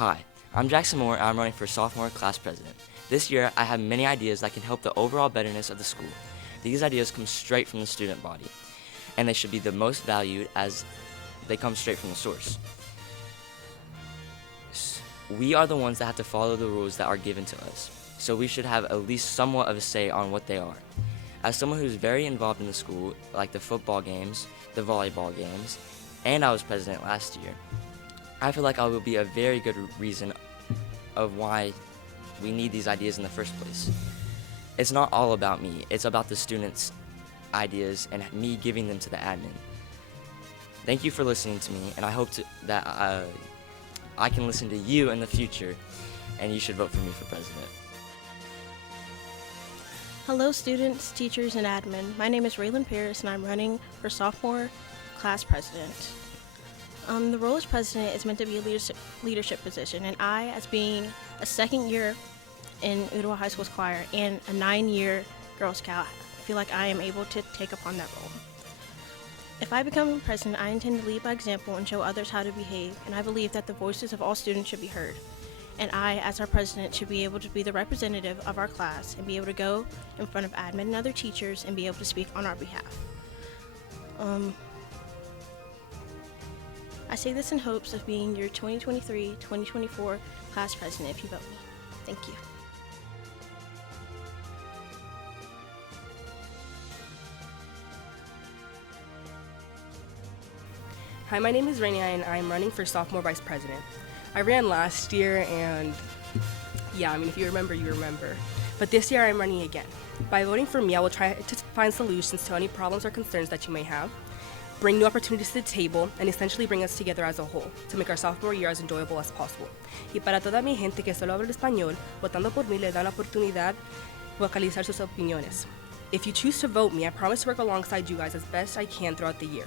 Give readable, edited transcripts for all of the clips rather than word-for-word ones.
Hi, I'm Jackson Moore and I'm running for sophomore class president. This year, I have many ideas that can help the overall betterness of the school. These ideas come straight from the student body, and they should be the most valued as they come straight from the source. We are the ones that have to follow the rules that are given to us, so we should have at least somewhat of a say on what they are. As someone who's very involved in the school, like the football games, the volleyball games, and I was president last year, I feel like I will be a very good reason of why we need these ideas in the first place. It's not all about me, it's about the students' ideas and me giving them to the admin. Thank you for listening to me, and I hope that I can listen to you in the future, and you should vote for me for president. Hello students, teachers, and admin. My name is Raylan Pierce and I'm running for sophomore class president. The role as president is meant to be a leadership position, and I, as being a second year in Ottawa High School's choir and a 9-year Girl Scout, feel like I am able to take upon that role. If I become president, I intend to lead by example and show others how to behave, and I believe that the voices of all students should be heard. And I, as our president, should be able to be the representative of our class and be able to go in front of admin and other teachers and be able to speak on our behalf. I say this in hopes of being your 2023-2024 class president if you vote me. Thank you. Hi, my name is Rainy and I'm running for sophomore vice president. I ran last year and if you remember, you remember. But this year I'm running again. By voting for me, I will try to find solutions to any problems or concerns that you may have, bring new opportunities to the table, and essentially bring us together as a whole to make our sophomore year as enjoyable as possible. Y para toda mi gente que solo habla el español, votando por mí le da la oportunidad vocalizar sus opiniones. If you choose to vote me, I promise to work alongside you guys as best I can throughout the year.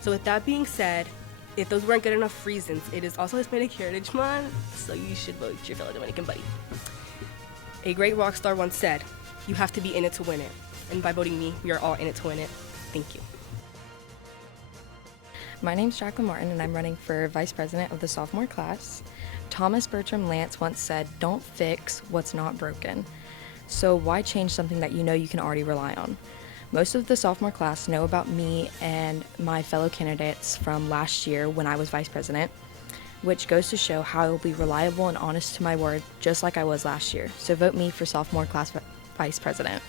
So with that being said, if those weren't good enough reasons, it is also Hispanic Heritage Month, so you should vote your fellow Dominican buddy. A great rock star once said, you have to be in it to win it. And by voting me, we are all in it to win it. Thank you. My name's Jacqueline Martin, and I'm running for vice president of the sophomore class. Thomas Bertram Lance once said, don't fix what's not broken. So why change something that you know you can already rely on? Most of the sophomore class know about me and my fellow candidates from last year when I was vice president, which goes to show how I will be reliable and honest to my word, just like I was last year. So vote me for sophomore class vice president.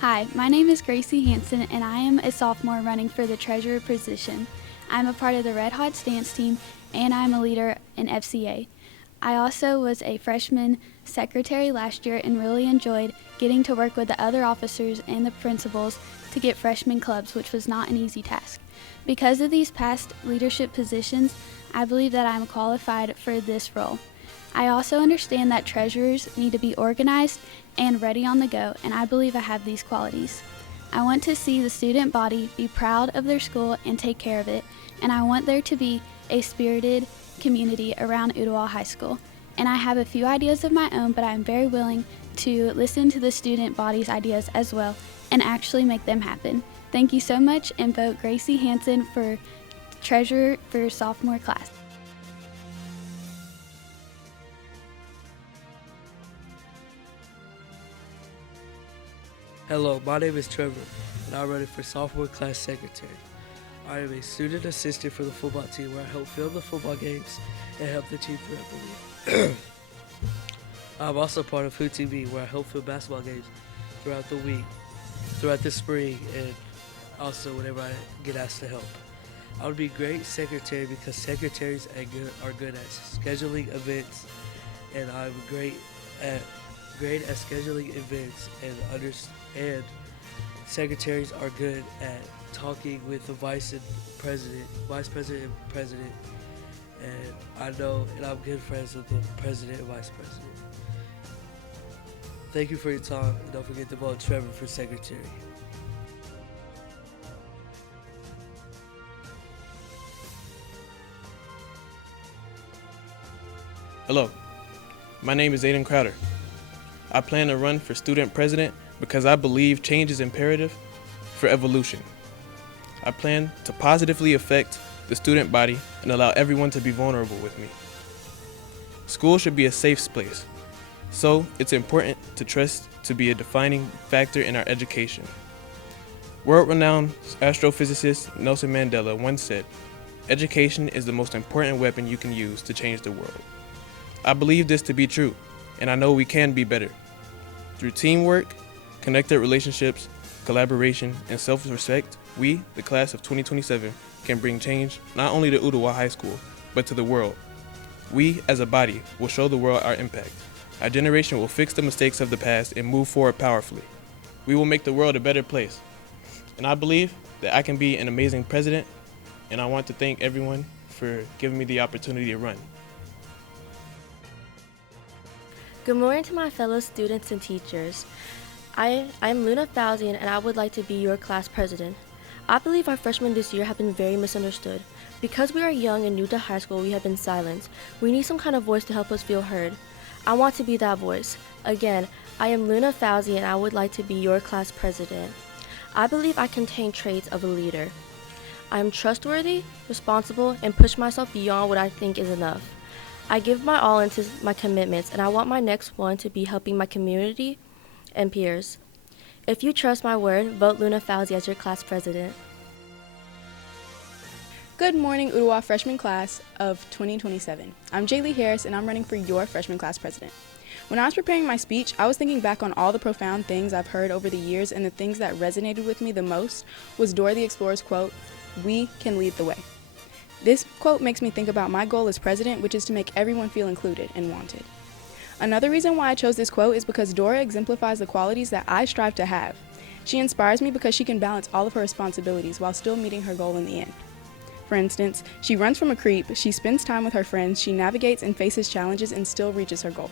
Hi, my name is Gracie Hansen and I am a sophomore running for the treasurer position. I'm a part of the Red Hot Stance team and I'm a leader in FCA. I also was a freshman secretary last year and really enjoyed getting to work with the other officers and the principals to get freshman clubs, which was not an easy task. Because of these past leadership positions, I believe that I'm qualified for this role. I also understand that treasurers need to be organized and ready on the go, and I believe I have these qualities. I want to see the student body be proud of their school and take care of it, and I want there to be a spirited community around Ottawa High School. And I have a few ideas of my own, but I'm very willing to listen to the student body's ideas as well and actually make them happen. Thank you so much, and vote Gracie Hansen for treasurer for sophomore class. Hello, my name is Trevor, and I'm running for sophomore class secretary. I am a student assistant for the football team where I help film the football games and help the team throughout the week. I'm also part of Hoot TV where I help film basketball games throughout the week, throughout the spring, and also whenever I get asked to help. I would be a great secretary because secretaries are good at scheduling events, and I'm great at scheduling events, and secretaries are good at talking with the vice president and president, and I'm good friends with the president and vice president. Thank you for your time, and don't forget to vote Trevor for secretary. Hello, my name is Aiden Crowder. I plan to run for student president because I believe change is imperative for evolution. I plan to positively affect the student body and allow everyone to be vulnerable with me. School should be a safe place, so it's important to trust to be a defining factor in our education. World-renowned astrophysicist Nelson Mandela once said, "Education is the most important weapon you can use to change the world." I believe this to be true, and I know we can be better. Through teamwork, connected relationships, collaboration, and self-respect, we, the class of 2027, can bring change not only to Ottawa High School, but to the world. We, as a body, will show the world our impact. Our generation will fix the mistakes of the past and move forward powerfully. We will make the world a better place. And I believe that I can be an amazing president, and I want to thank everyone for giving me the opportunity to run. Good morning to my fellow students and teachers. I'm Luna Fauzian, and I would like to be your class president. I believe our freshmen this year have been very misunderstood. Because we are young and new to high school, we have been silenced. We need some kind of voice to help us feel heard. I want to be that voice. Again, I am Luna Fauzi, and I would like to be your class president. I believe I contain traits of a leader. I am trustworthy, responsible, and push myself beyond what I think is enough. I give my all into my commitments, and I want my next one to be helping my community and peers. If you trust my word, vote Luna Fauzi as your class president. Good morning, Ottawa freshman class of 2027. I'm Jaylee Harris, and I'm running for your freshman class president. When I was preparing my speech, I was thinking back on all the profound things I've heard over the years, and the things that resonated with me the most was Dora the Explorer's quote, "We can lead the way." This quote makes me think about my goal as president, which is to make everyone feel included and wanted. Another reason why I chose this quote is because Dora exemplifies the qualities that I strive to have. She inspires me because she can balance all of her responsibilities while still meeting her goal in the end. For instance, she runs from a creep, she spends time with her friends, she navigates and faces challenges and still reaches her goal.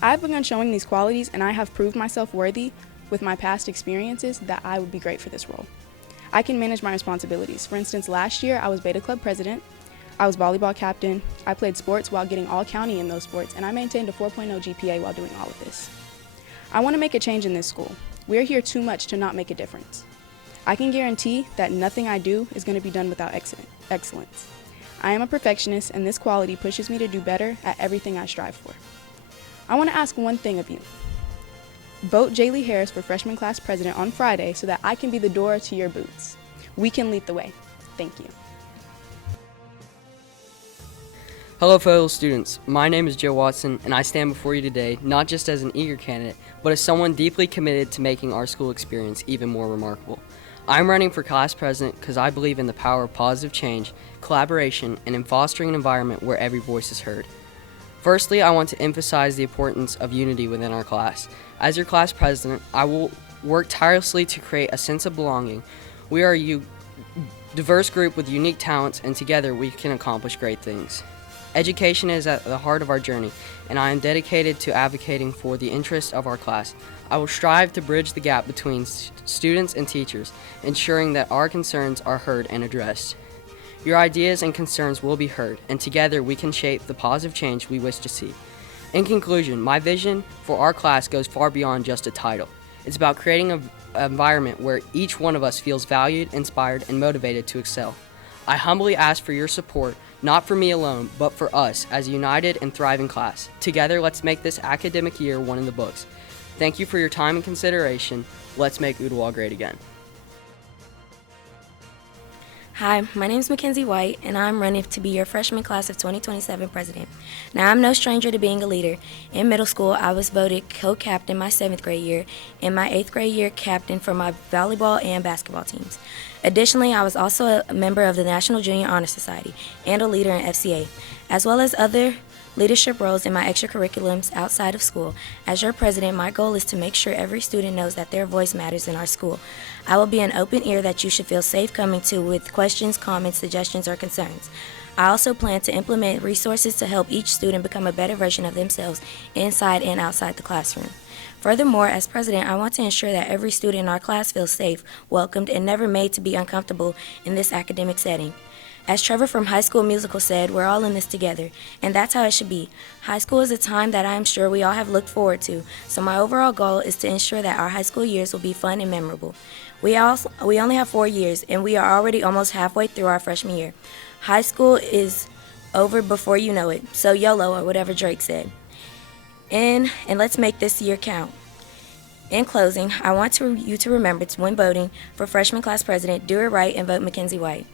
I've begun showing these qualities, and I have proved myself worthy with my past experiences that I would be great for this role. I can manage my responsibilities. For instance, last year I was Beta Club president, I was volleyball captain, I played sports while getting all county in those sports, and I maintained a 4.0 GPA while doing all of this. I want to make a change in this school. We're here too much to not make a difference. I can guarantee that nothing I do is going to be done without excellence. I am a perfectionist, and this quality pushes me to do better at everything I strive for. I want to ask one thing of you. Vote Jaylee Harris for freshman class president on Friday so that I can be the door to your boots. We can lead the way. Thank you. Hello fellow students, my name is Joe Watson, and I stand before you today not just as an eager candidate, but as someone deeply committed to making our school experience even more remarkable. I'm running for class president because I believe in the power of positive change, collaboration, and in fostering an environment where every voice is heard. Firstly, I want to emphasize the importance of unity within our class. As your class president, I will work tirelessly to create a sense of belonging. We are a diverse group with unique talents, and together we can accomplish great things. Education is at the heart of our journey, and I am dedicated to advocating for the interests of our class. I will strive to bridge the gap between students and teachers, ensuring that our concerns are heard and addressed. Your ideas and concerns will be heard, and together we can shape the positive change we wish to see. In conclusion, my vision for our class goes far beyond just a title. It's about creating an environment where each one of us feels valued, inspired, and motivated to excel. I humbly ask for your support, not for me alone, but for us as a united and thriving class. Together, let's make this academic year one in the books. Thank you for your time and consideration. Let's make Ottawa great again. Hi, my name is Mackenzie White, and I'm running to be your freshman class of 2027 president. Now, I'm no stranger to being a leader. In middle school, I was voted co-captain my 7th grade year, and my 8th grade year captain for my volleyball and basketball teams. Additionally, I was also a member of the National Junior Honor Society and a leader in FCA, as well as other leadership roles in my extracurriculums outside of school. As your president, my goal is to make sure every student knows that their voice matters in our school. I will be an open ear that you should feel safe coming to with questions, comments, suggestions, or concerns. I also plan to implement resources to help each student become a better version of themselves inside and outside the classroom. Furthermore, as president, I want to ensure that every student in our class feels safe, welcomed, and never made to be uncomfortable in this academic setting. As Trevor from High School Musical said, we're all in this together, and that's how it should be. High school is a time that I am sure we all have looked forward to, so my overall goal is to ensure that our high school years will be fun and memorable. We only have 4 years, and we are already almost halfway through our freshman year. High school is over before you know it, so YOLO, or whatever Drake said. And let's make this year count. In closing, I want you to remember to, when voting for freshman class president, do it right and vote Mackenzie White.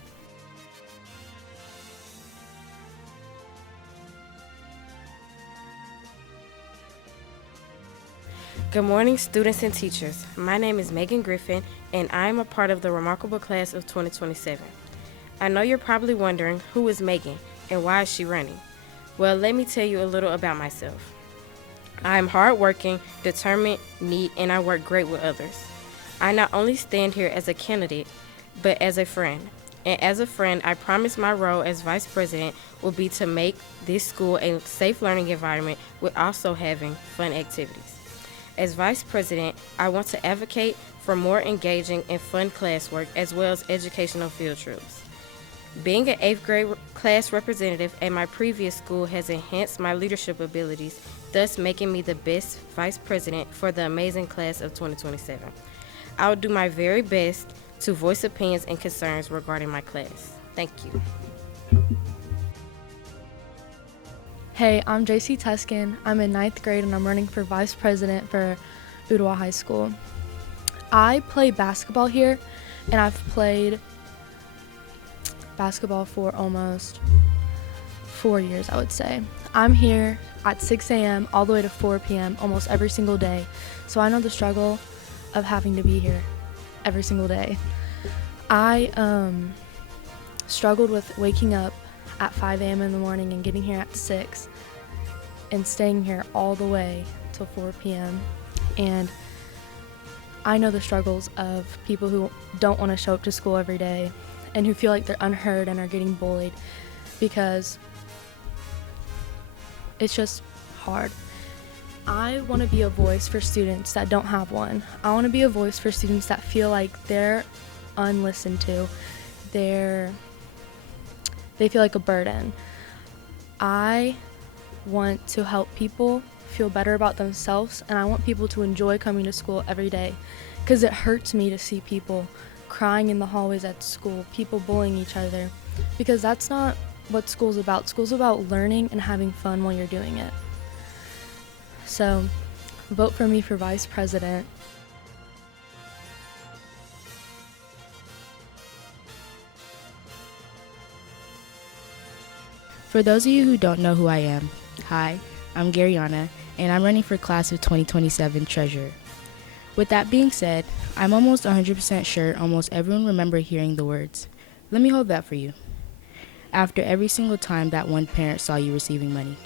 Good morning, students and teachers. My name is Megan Griffin, and I am a part of the remarkable class of 2027. I know you're probably wondering, who is Megan and why is she running? Well, let me tell you a little about myself. I am hardworking, determined, neat, and I work great with others. I not only stand here as a candidate, but as a friend. And as a friend, I promise my role as vice president will be to make this school a safe learning environment with also having fun activities. As vice president, I want to advocate for more engaging and fun classwork as well as educational field trips. Being an 8th grade class representative at my previous school has enhanced my leadership abilities, thus making me the best vice president for the amazing class of 2027. I will do my very best to voice opinions and concerns regarding my class. Thank you. Hey, I'm JC Tuskin. I'm in 9th grade and I'm running for vice president for Ottawa High School. I play basketball here, and I've played basketball for almost 4 years, I would say. I'm here at 6 a.m. all the way to 4 p.m. almost every single day, so I know the struggle of having to be here every single day. I struggled with waking up at 5 a.m. in the morning and getting here at 6 and staying here all the way till 4 p.m. And I know the struggles of people who don't want to show up to school every day and who feel like they're unheard and are getting bullied because it's just hard. I want to be a voice for students that don't have one. I want to be a voice for students that feel like they're unlistened to. They feel like a burden. I want to help people feel better about themselves, and I want people to enjoy coming to school every day, because it hurts me to see people crying in the hallways at school, people bullying each other, because that's not what school's about. School's about learning and having fun while you're doing it. So, vote for me for vice president. For those of you who don't know who I am, hi, I'm Garyana, and I'm running for class of 2027 treasurer. With that being said, I'm almost 100% sure almost everyone remember hearing the words, "Let me hold that for you," after every single time that one parent saw you receiving money.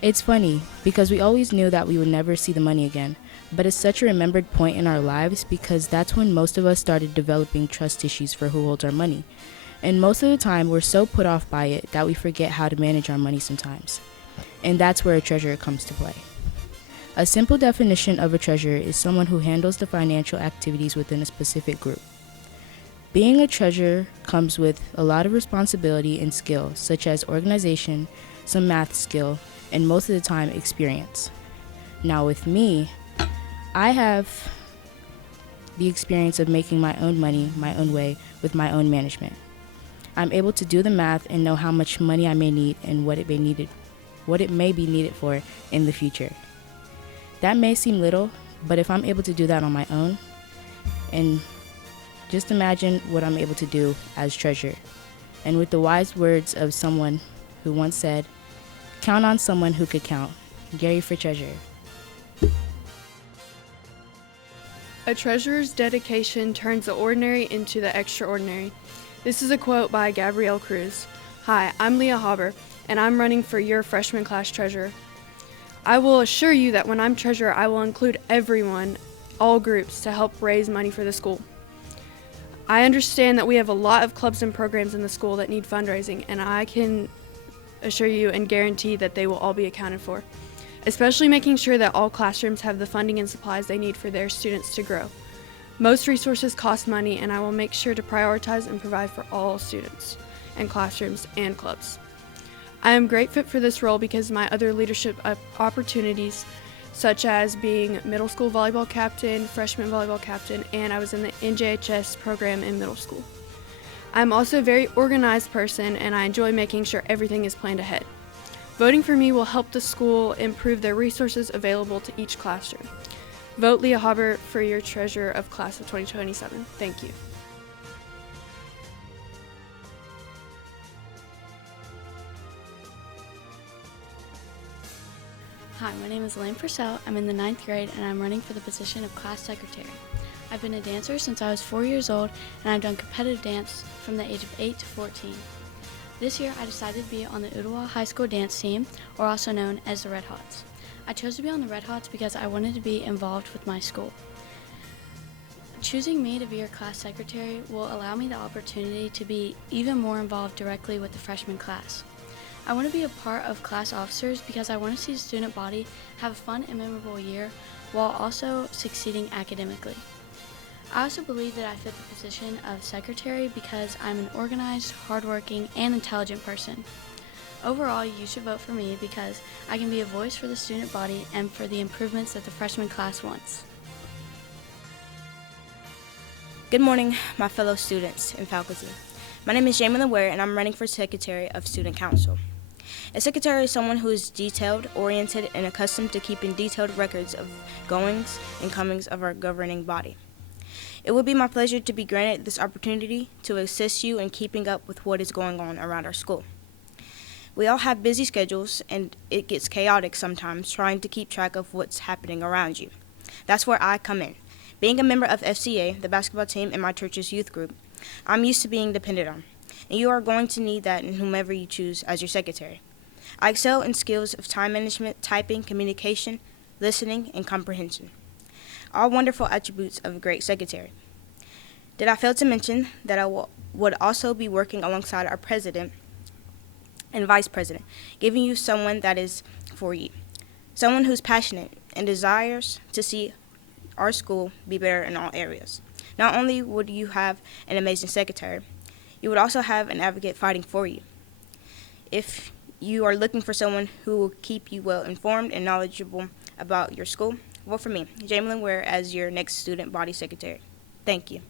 It's funny, because we always knew that we would never see the money again, but it's such a remembered point in our lives because that's when most of us started developing trust issues for who holds our money. And most of the time, we're so put off by it that we forget how to manage our money sometimes. And that's where a treasurer comes to play. A simple definition of a treasurer is someone who handles the financial activities within a specific group. Being a treasurer comes with a lot of responsibility and skill, such as organization, some math skill, and most of the time, experience. Now with me, I have the experience of making my own money my own way with my own management. I'm able to do the math and know how much money I may need and what it may be needed for in the future. That may seem little, but if I'm able to do that on my own, and just imagine what I'm able to do as treasurer. And with the wise words of someone who once said, "Count on someone who could count." Gary for treasurer. A treasurer's dedication turns the ordinary into the extraordinary. This is a quote by Gabrielle Cruz. Hi, I'm Leah Hauber, and I'm running for your freshman class treasurer. I will assure you that when I'm treasurer, I will include everyone, all groups, to help raise money for the school. I understand that we have a lot of clubs and programs in the school that need fundraising, and I can assure you and guarantee that they will all be accounted for, especially making sure that all classrooms have the funding and supplies they need for their students to grow. Most resources cost money, and I will make sure to prioritize and provide for all students and classrooms and clubs. I am a great fit for this role because my other leadership opportunities such as being middle school volleyball captain, freshman volleyball captain, and I was in the NJHS program in middle school. I'm also a very organized person, and I enjoy making sure everything is planned ahead. Voting for me will help the school improve their resources available to each classroom. Vote Leah Hauber for your treasurer of class of 2027. Thank you. Hi, my name is Elaine Purcell. I'm in the 9th grade and I'm running for the position of class secretary. I've been a dancer since I was 4 years old and I've done competitive dance from the age of 8 to 14. This year I decided to be on the Ottawa High School dance team, or also known as the Red Hots. I chose to be on the Red Hots because I wanted to be involved with my school. Choosing me to be your class secretary will allow me the opportunity to be even more involved directly with the freshman class. I want to be a part of class officers because I want to see the student body have a fun and memorable year while also succeeding academically. I also believe that I fit the position of secretary because I'm an organized, hardworking, and intelligent person. Overall, you should vote for me because I can be a voice for the student body and for the improvements that the freshman class wants. Good morning, my fellow students and faculty. My name is Jamin Ware, and I'm running for Secretary of Student Council. A secretary is someone who is detailed, oriented, and accustomed to keeping detailed records of goings and comings of our governing body. It would be my pleasure to be granted this opportunity to assist you in keeping up with what is going on around our school. We all have busy schedules, and it gets chaotic sometimes trying to keep track of what's happening around you. That's where I come in. Being a member of FCA, the basketball team in my church's youth group, I'm used to being depended on, and you are going to need that in whomever you choose as your secretary. I excel in skills of time management, typing, communication, listening, and comprehension. All wonderful attributes of a great secretary. Did I fail to mention that I would also be working alongside our president and vice president, giving you someone that is for you, someone who's passionate and desires to see our school be better in all areas. Not only would you have an amazing secretary, you would also have an advocate fighting for you. If you are looking for someone who will keep you well informed and knowledgeable about your school, vote for me, Jamelyn Ware, as your next student body secretary. Thank you.